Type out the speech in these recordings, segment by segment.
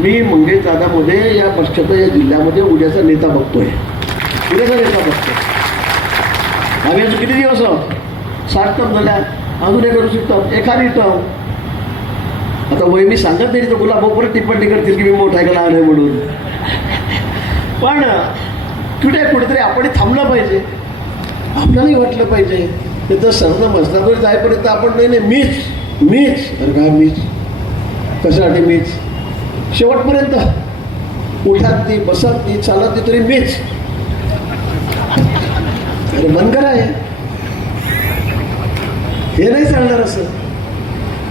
मी मंगेश दादामध्ये या पक्षाचा या जिल्ह्यामध्ये उद्याचा नेता बघतोय, उद्याचा नेता बघतोय. आम्ही अजून किती दिवस आहोत? 60 टर्म झाल्या, अजून एक करू शकतो एखादी टर्म. आता वय मी सांगत नाही, तर गुलाब परत टिप्पणी करतील की मी मोठा आहे का लहान आहे म्हणून. पण कुठेतरी आपण थांबलं पाहिजे, आपल्यालाही वाटलं पाहिजे. त्याचं सर्ण मसनावर जायपर्यंत आपण नाही मीच अरे काय मीच कशासाठी मीच, शेवटपर्यंत उठात ती बसत ती चालत ती तरी मीच. अरे बंद करा हे नाही चालणार असं.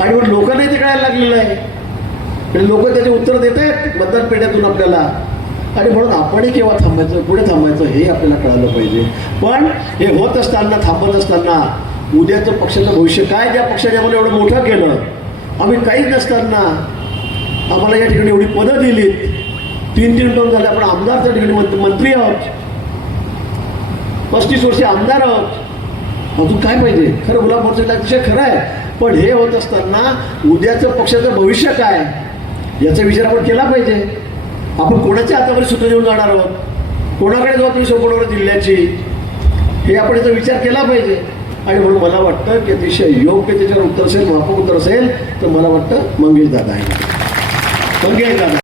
आणि मग लोकांनाही ते कळायला लागलेलं आहे, लोक त्याचे उत्तर देत आहेत मतदान पेढ्यातून आपल्याला. आणि म्हणून आपणही केव्हा थांबायचं, पुढे थांबायचं हे आपल्याला कळायला पाहिजे. पण हे होत असताना, थांबत असताना उद्याचं पक्षाचं भविष्य काय, ज्या पक्षाने आम्हाला एवढं मोठं केलं, आम्ही काहीच नसताना आम्हाला या ठिकाणी एवढी पदं दिली, 3 टर्म झाले, आपण आमदार त्या ठिकाणी मंत्री आहोत, 35 वर्षे आमदार आहोत. अजून काय पाहिजे? खरं गुलाब मोर्चा अतिशय खरं आहे. पण हे होत असताना उद्याचं पक्षाचं भविष्य काय याचा विचार आपण केला पाहिजे. आपण कोणाच्या हातावर सूत्र देऊन जाणार आहोत, कोणाकडे जाऊ तुम्ही संपूर्ण जिल्ह्याची, हे आपण याचा विचार केला पाहिजे. आणि म्हणून मला वाटतं की अतिशय योग्य त्याच्यावर उत्तर असेल, माफक उत्तर असेल तर मला वाटतं मंगेश दादा आहे. मंगेश दादा